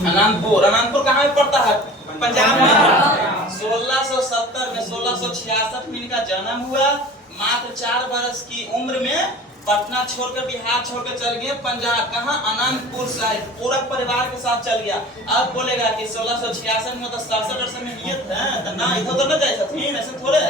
अनंतपुर। अनंतपुर कहाँ में पड़ता है? पंजाब में। 1670 में 1666 में इनका जन्म हुआ। मात्र 4 वर्ष की उम्र में पटना छोड़कर बिहार छोड़कर चल गए पंजाब। कहाँ? अनंतपुर साहिब। पूरा परिवार के साथ चल गया। अब बोलेगा कि 1666 में तो 67 में ये थे ना, इधर उधर न जाए थे, ऐसे थोड़े।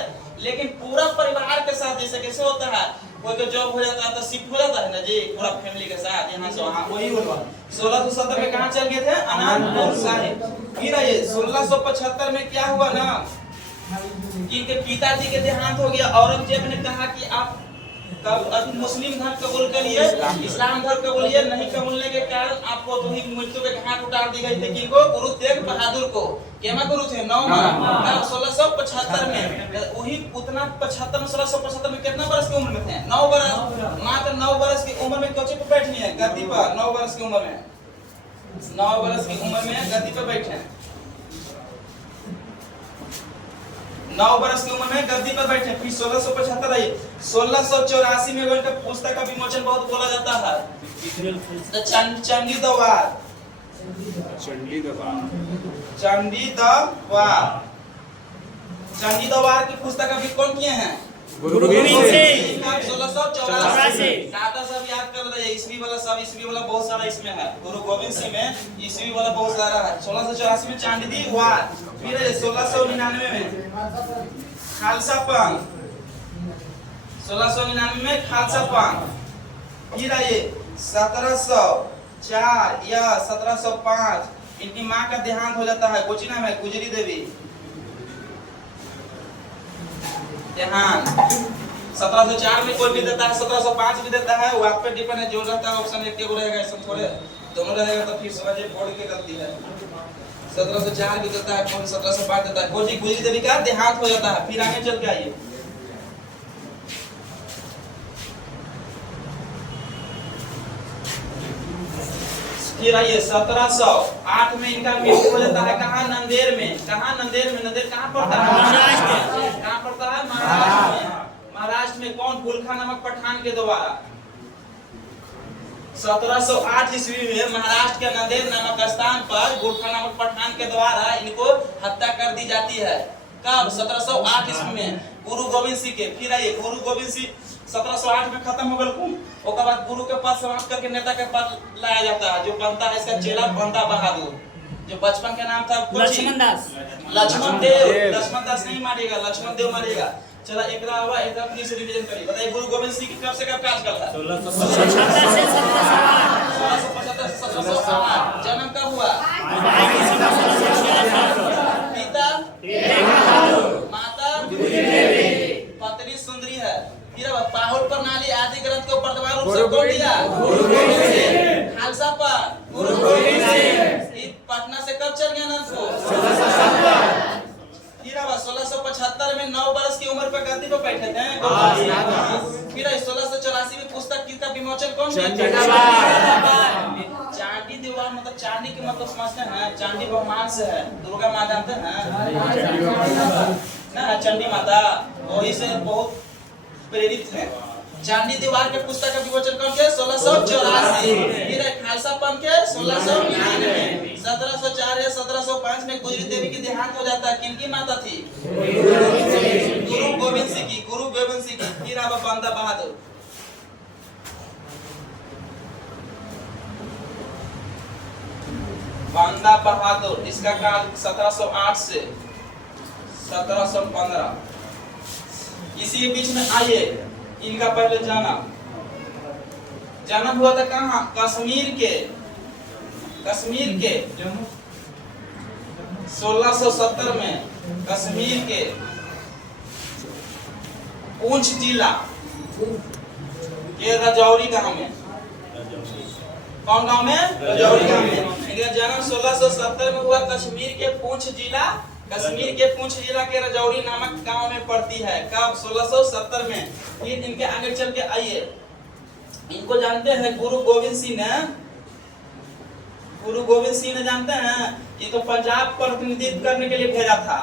लेकिन पूरा परिवार के साथ जैसे कैसे होता है, कोई को जॉब हो जाता है तो शिफ्ट हो जाता है ना जी, पूरा फैमिली के साथ यहाँ से वहाँ, वही हुआ। 1670 में कहाँ चल गए थे? अनंतपुर साहिब। फिर ये 1675 में क्या हुआ ना, इनके पिताजी के देहांत हो गया। औरंगजेब ने कहा कि आप अभी मुस्लिम धर्म कबूल करिए, इस्लाम धर्म कबूलिए। नहीं कबूलने के कारण आपको तो ही मृत्यु के घाट उतार दी गई थी। किनको? गुरु तेग बहादुर को। केमा गुरु थे? 1675 में। वही उतना 75 में 1675 में कितना वर्ष की उम्र में थे? 9 वर्ष। मात्र 9 वर्ष की उम्र में कोचे पे बैठे हैं? गद्दी पर। 9 वर्ष की उम्र में, 9 वर्ष की उम्र में गद्दी पे बैठे हैं। 9 वर्ष की उम्र में गद्दी पर बैठे। फिर 1675 आई। 1684 में उनका पुस्तक का विमोचन बहुत बोला जाता है, चंडी दरबार। चंडी दरबार की पुस्तक अभी कौन किए हैं? गुरु गोविंद सिंह। 1684। दादा सब याद कर रहे हैं, ईस्वी वाला सब, ईस्वी वाला बहुत सारा इसमें है। गुरु गोविंद सिंह में ईस्वी वाला बहुत सारा है। 1684 में चांदी दरबार। फिर 1699 में खालसा पंथ। 1699 में खालसा पंथ। फिर आइए 1704 या 1705 इनकी मां का देहांत हो जाता है। कोची नाम है? गुजरी देवी। देहांत 1704 में कोई भी देता है, 1705 भी देता है। वो आप पे डिपेंड है, जो रहता है ऑप्शन एक के रहेगा, ऐसा थोड़े दोनों रहेगा तो फिर समझिए बोर्ड की गलती है। 1704 भी देता है, कौन 1705 देता है। कोई गुजरी देवी का देहांत हो जाता है। फिर आगे चल के आइए, फिर आइए 1708 में इनका मृत्यु हो जाता है। कहाँ? नंदेड़ में। कहाँ? नंदेड़ में। नंदेड़ कहाँ पड़ता है? महाराष्ट्र में। कहाँ पड़ता है? महाराष्ट्र में। महाराष्ट्र में कौन? गुलखा नामक पठान के द्वारा 1708 ईस्वी में महाराष्ट्र के नंदेड़ नामक स्थान पर गुलखा नामक पठान के द्वारा इनको हत्या कर दी जाती है। कब? 1708 ईस्वी में गुरु गोविंद सिंह के। फिर आइए, गुरु गोविंद सिंह 1708 में खत्म हो गए। उसके बाद गुरु के पास समाप्त करके नेता के पास लाया जाता है, जो बनता है इसका चेला बंदा बहादुर, जो बचपन का नाम था लक्ष्मण दास। लक्ष्मण देव। लक्ष्मण दास नहीं मारेगा, लक्ष्मण देव मारेगा। चला एकरा हुआ, एकरा फिर से रिवीजन करिए। बताइए गुरु गोविंद सिंह कब से कब काज करता है? 1675 से 1708। जन्म कब हुआ? पिता माता पत्नी सुंदरी है। पाहुल प्रणाली आदि ग्रंथ को वर्तमान रूप से कौन दिया? गुरु गोविंद सिंह। खालसा पंथ गुरु गोविंद सिंह। पटना से कब चल गया अनंतपुर? 1675 में 9 वर्ष की उम्र पर गद्दी पर बैठे थे। फिर 1684 में पुस्तक किसका विमोचन कौन किया? चांदी दीवार। मतलब चांदी के मतलब समझते हैं? चांदी भगवान से है, दुर्गा माँ जानते हैं ना, चंडी माता, वही से बहुत प्रेरित है। चांदी दीवार के पुस्तक का विमोचन कौन किया? 1684। फिर खालसा पंथ के 1699। 1704 या 1705 में गुजरी देवी की देहांत हो जाता है। किनकी माता थी? गुरु गोविंद सिंह की। गुरु गोविंद सिंह की। फिर अब बंदा बहादुर। बंदा बहादुर, इसका काल 1708 से 1715। इसी के बीच में आइए, इनका पहले जन्म हुआ था कहाँ? कश्मीर के। कश्मीर के 1670 में कश्मीर के पूंछ जिला के राजौरी गांव में। कौन गांव में? राजौरी गांव में। इनका जन्म 1670 में हुआ। कश्मीर के पूंछ जिला, कश्मीर के पूंछ जिला के राजौरी नामक गांव में पड़ती है। कब? 1670 में। फिर इनके आगे चल के आइए, इनको जानते हैं गुरु गोविंद सिंह ने। गुरु गोविंद सिंह ने जानते हैं, ये तो पंजाब प्रतिनिधित्व करने के लिए भेजा था।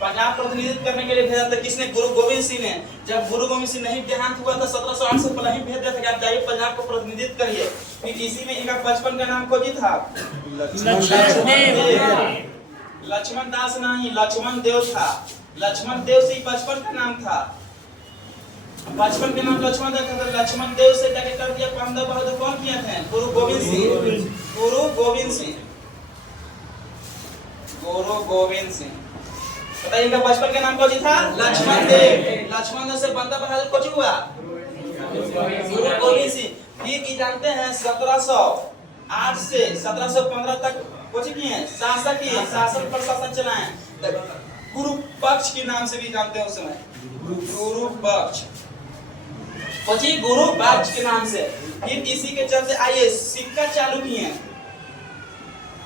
पंजाब प्रतिनिधित्व करने के लिए भेजा था किसने? गुरु गोविंद सिंह ने। जब गुरु गोविंद सिंह नहीं देहांत हुआ था 1708 से पहले ही भेज दिया था कि आप जाइए पंजाब को प्रतिनिधित्व करिए। फिर इसी में इनका बचपन का नाम खोजी था लक्ष्मण दास नहीं, लक्ष्मण देव था। लक्ष्मण देव से बचपन का नाम था, बचपन के नाम लक्ष्मण देव था। लक्ष्मण देव से जाके कर दिया पांडव बहादुर कौन किए थे? गुरु गोविंद सिंह। गुरु गोविंद सिंह, गुरु गोविंद सिंह। बताइए इनका बचपन का नाम कौन था? लक्ष्मण देव। लक्ष्मण देव से बंदा बहादुर कौन हुआ? गुरु गोविंद सिंह। फिर ये जानते हैं 1708 से 1715 तक कुछ किए हैं, शासक किए, शासन प्रशासन चलाए। गुरु पक्ष के नाम से भी जानते हैं उस समय, गुरु पक्ष, पची गुरु पक्ष के नाम से। फिर इसी के चलते आइए सिक्का चालू किए,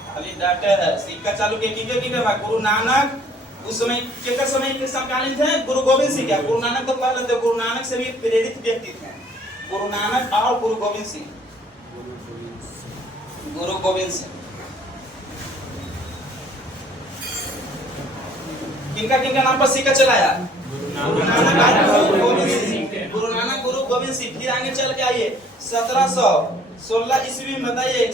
खाली डॉक्टर है। सिक्का चालू किए किनके भाई? गुरु नानक। उस समय के समय के समकालीन थे गुरु गोविंद सिंह। क्या गुरु नानक तो पहले थे, गुरु नानक से भी प्रेरित व्यक्ति थे गुरु नानक और गुरु गोविंद सिंह। गुरु गोविंद सिंह किनका नाम पर सिक्का चलाया? गुरु नानक और गुरु गोविंद सिंह। गुरु नानक, गुरु गोविंद सिंह। फिर आगे चल के आइए 1716 ईस्वी में बताइए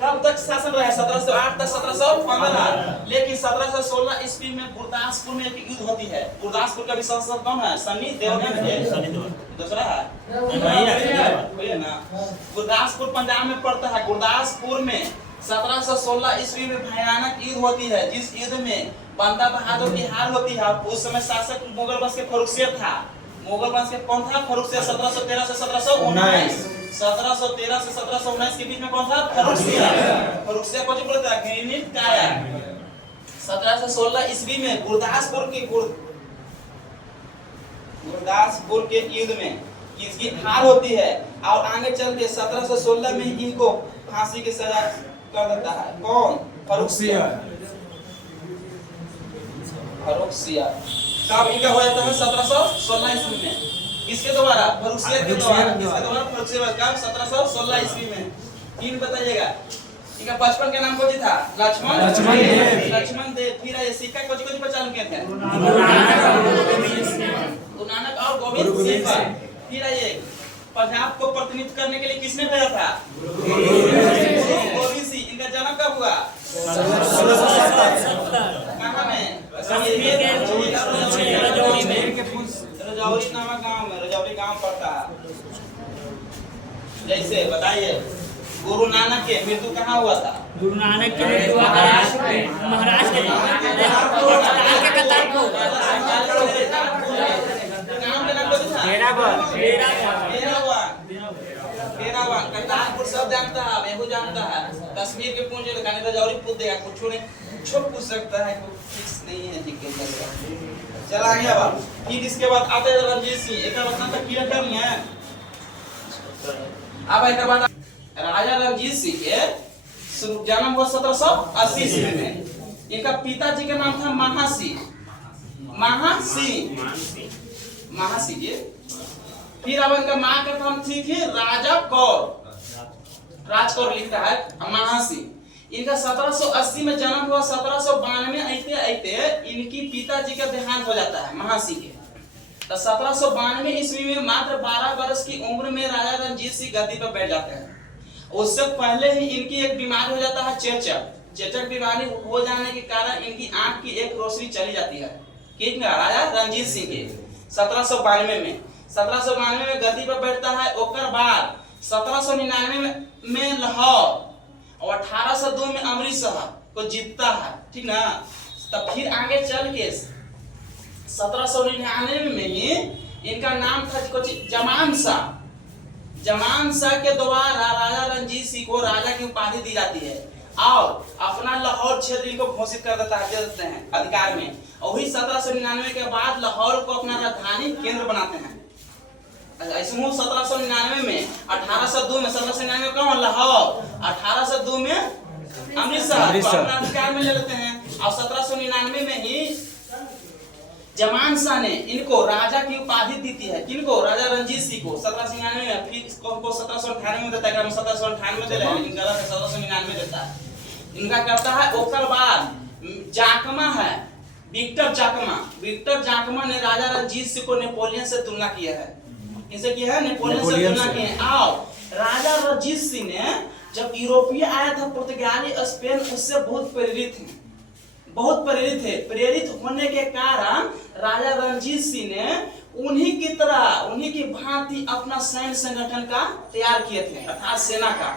कब तक शासन रहा? 1708 तक 1715। लेकिन 1716 ईस्वी में गुरदासपुर में एक युद्ध होती है। गुरदासपुर का भी शासक कौन है? सनी देओल। दूसरा है ना। गुरदासपुर पंजाब में पड़ता है। गुरदासपुर में 1716 ईस्वी में भयानक युद्ध होती है, जिस युद्ध में बंदा बहादुर की हार होती है। उस समय शासक मुगल वंश के फर्रुखसिंह था। मुगल वंश के कौन था? फर्रुखसिंह। 1713 से 1719, 1713 से 1719 के बीच में कौन था? फर्रुखसिंह। फर्रुखसिंह को जो बोलता है घृणित काया। 1716 ईस्वी में गुरदासपुर के युद्ध में इसकी हार होती है और आगे चल के 1716 में इनको फांसी की सजा कर देता है। कौन? फर्रुखसिंह। फर्रुखसिंह कब इनका हो जाता है? 1716 ईस्वी में। इसके द्वारा फर्रुखसिंह के द्वारा, इसके द्वारा फर्रुखसिंह कब? 1716 ईस्वी में। तीन बताइएगा इनका बचपन का नाम कौन था? लक्ष्मण देव। फिर ये सिक्का कौन पर चालू किए थे? गुरु नानक और गोविंद सिंह पर। फिर आइए पंजाब को प्रतिनिधित्व करने के लिए किसने भेजा था? गोविंद सिंह। इनका जन्म कब हुआ? 1670। कहाँ में? रजौरी नामक गांव में, रजौरी गांव पड़ता है। जैसे बताइए गुरु नानक के मृत्यु कहाँ हुआ था? गुरु नानक की मृत्यु महाराष्ट्र के करतारपुर सब जानता है, मेहू जानता है। कश्मीर के पूछ रजौरी पूछ देगा, कुछ नहीं कुछ पूछ सकता है, कोई फिक्स नहीं है। ठीक है चला गया बात। फिर इसके बाद आते हैं रणजीत सिंह। एक बात ना तक क्लियर करनी है। अब एक बात, राजा रणजीत सिंह के जन्म हुआ 1780 ईस्वी में। इनका पिताजी का नाम था महासिंह। महासिंह के। फिर अब इनका माँ का नाम थी राजा कौर। राजकौर लिखता है महासिंह। इनका 1780 में जन्म हुआ। 1792 आते इनकी पिताजी का देहांत हो जाता है महासिंह के। तो 1792 ईस्वी में मात्र 12 वर्ष की उम्र में राजा रणजीत सिंह गद्दी पर बैठ जाते हैं। उससे पहले ही इनकी एक बीमारी हो जाता है चेचक बीमारी हो जाने के कारण इनकी आंख की एक रोशनी चली जाती है। कितना? राजा रणजीत सिंह के 1792 में गद्दी पर बैठता है। ओकर बाद 1799 में लाहौर और 1802 में अमृतसर को जीतता है। ठीक ना। तब फिर आगे चल के 1799 में ही इनका नाम था कुछ जमान शाह के द्वारा राजा रणजीत सिंह को राजा की उपाधि दी जाती है और अपना लाहौर क्षेत्र इनको घोषित कर देता है, दे देते हैं अधिकार में। और वही 1799 के बाद लाहौर को अपना राजधानी केंद्र बनाते हैं। ऐसे 1799 में 1802 में 1799 कौन? लाहौर। 1802 में अमृतसर अपना अधिकार में ले लेते हैं। और 1799 में ही जमान शाह ने इनको राजा की उपाधि देती है। किनको? राजा रणजीत सिंह को 1799 में। फिर को 1798 में देता है। 1798 में दे रहे हैं, लेकिन गलत है, 1799 में देता है। इनका करता है। ओकर बाद जाकमा है, विक्टर जाकमा ने राजा रणजीत सिंह को नेपोलियन से तुलना किया है। इसे किया है नेपोलियन से तुलना किया है। और राजा रंजीत सिंह ने जब यूरोपीय आया था पुर्तगाली स्पेन उससे बहुत प्रेरित थे, बहुत प्रेरित थे। प्रेरित होने के कारण राजा रंजीत सिंह ने उन्हीं की तरह, उन्हीं की भांति अपना सैन्य संगठन का तैयार किए थे, अर्थात सेना का।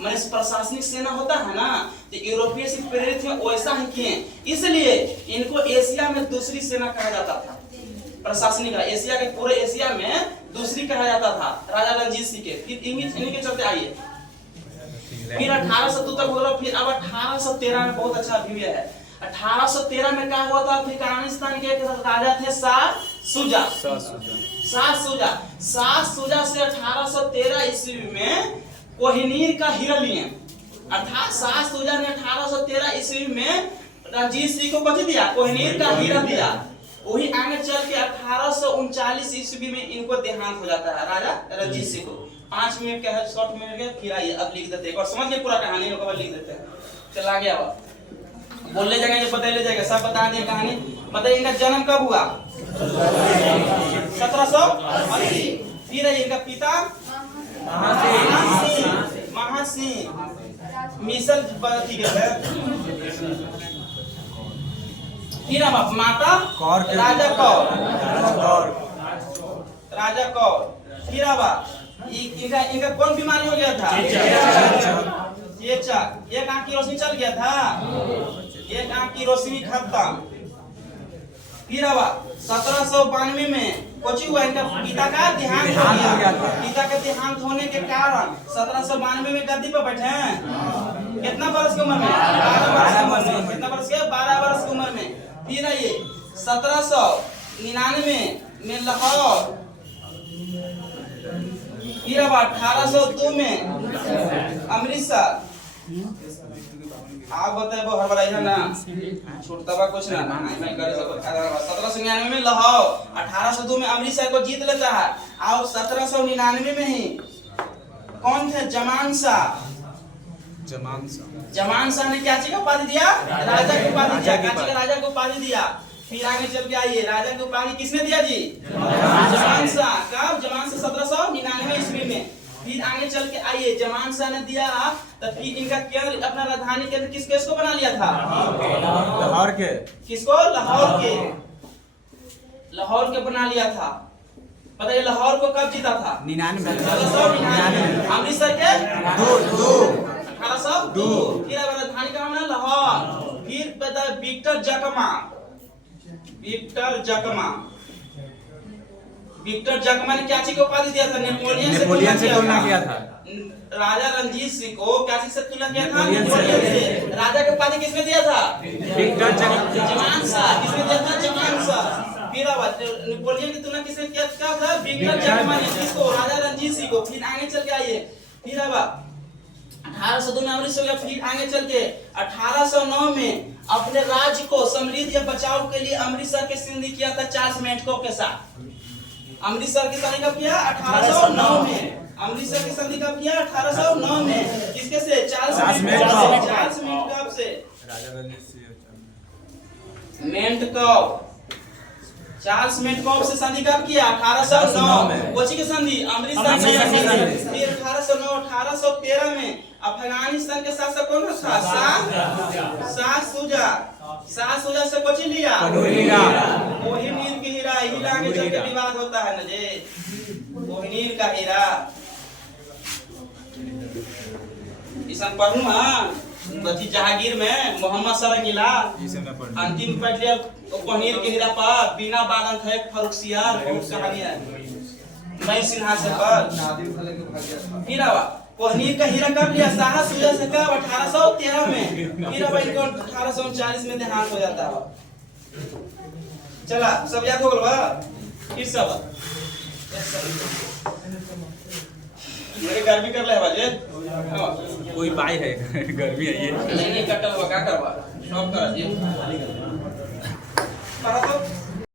मैंने प्रशासनिक सेना होता है ना, तो यूरोपीय से प्रेरित हैं, वैसा ही किए। इसलिए इनको एशिया में दूसरी सेना कहा जाता था, प्रशासनिक। एशिया के पूरे एशिया में दूसरी कहा जाता था राजा रंजीत सिंह के। फिर इनके चलते आइए, फिर 1802 तक हो रहा। फिर अब 1813 में बहुत अच्छा व्यू है। 1813 में क्या हुआ था? अफगानिस्तान के राजा थे शाह शुजा। शाह शुजा से 1813 ईस्वी में कोहिनूर का हीरा लिए। अर्थात शाह शुजा ने 1813 ईस्वी में रंजीत सिंह को बच दिया, कोहिनूर का हीरा दिया। वही आगे चल के 1839 ईस्वी में इनको देहांत हो जाता है राजा रंजीत सिंह को। 5 मिनट का है, शॉर्ट मिनट के। फिर आइए अब लिख देते हैं और समझ के पूरा कहानी लोग लिख देते हैं। चला गया अब बोलने जाएंगे, बता ले जाएगा, सब बता दिए कहानी। बताइए इनका जन्म कब हुआ? 1780। फिर इनका पिता महासिंह मिसल ठीक है। फिर अब माता राजा कौर। फिर अब इनका कौन बीमारी हो गया था? एक आंख की रोशनी चल गया था, एक आंख की रोशनी खत्म। फिर अब 1792 में कुछ हुआ, इनका पिता का देहांत हो गया। पिता के देहांत होने के कारण 1792 में गद्दी पर बैठे हैं। कितना वर्ष की उम्र में? 12 वर्ष की उम्र में। कितना वर्ष के? 12 वर्ष की उम्र में। फिर ये 1799 में लाहौर। फिर अब 1802 में अमृतसर। आप बताए वो हर बार ना छूटता कुछ ना 1799 में लाहौर, 1802 में अमृतसर को जीत लेता है। और 1799 में ही कौन थे? जमान शाह ने क्या चीज का उपाधि दिया? राजा की उपाधि दिया। राजा को उपाधि दिया। फिर आगे चल के आइए, राजा की उपाधि किसने दिया जी? जमान शाह। कब? जमान शाह 1799 ईस्वी में। फिर आगे चल के आइए, जमान शाह ने दिया, तो फिर इनका केंद्र, अपना राजधानी केंद्र किसको बना लिया था? लाहौर के। किसको? लाहौर के बना लिया था। बताइए लाहौर को कब जीता था? 99। अमृतसर के 1802। फिर राजधानी का नाम लाहौर। फिर बता विक्टर जकमा ने क्या चीज को उपाधि दिया था? नेपोलियन से तुलना किया था। राजा रंजीत सिंह को क्या चीज से तुलना किया था? नेपोलियन से। राजा की उपाधि किसने दिया था? जमान शाह। किसने दिया था? जमान शाह। फिर नेपोलियन की तुलना किसने किया था? विक्टर जकमा ने। किसको? राजा रंजीत सिंह को। फिर आगे चल के आइए, फिर अब 1802 में अमृतसर गया। फिर आगे चल के 1809 में अपने राज्य को समृद्धि या बचाव के लिए अमृतसर के संधि किया था चार्ल्स मेंटकॉफ के साथ। अमृतसर की संधि कब किया? 1809 में। अमृतसर की संधि कब किया? 1809 में। किसके से? चार्ल्स मेंटकॉफ से। चार्ल्स मेंटकॉफ से संधि कब किया? 1809 में। कोची की संधि? अमृतसर की संधि। फिर 1813 में अफगानिस्तान के शासक कौन था? शाह शुजा से कोची लिया? कोहिनूर की हीरा। हीरा के चल के विवाद होता है ना जे, कोहिनूर का हीरा। इसन पढ़ू बची जहांगीर में मोहम्मद सरंगीला अंतिम पढ़ लिया। कोहिनूर के हीरा पर बिना बादल थे फरुखसियार, बहुत कहानी है। मैं सिंहासन पर। फिर कोहिनूर का हीरा कब लिया? शाह शुजा से कब? 1813 में। फिर अब इनको 1839 में देहांत हो जाता है। चला सब याद हो गया। फिर सब मेरे गर्मी कर ले बाजे। कोई पाई है गर्मी है ये नहीं कटल हुआ क्या करवा? शॉप कर दिए।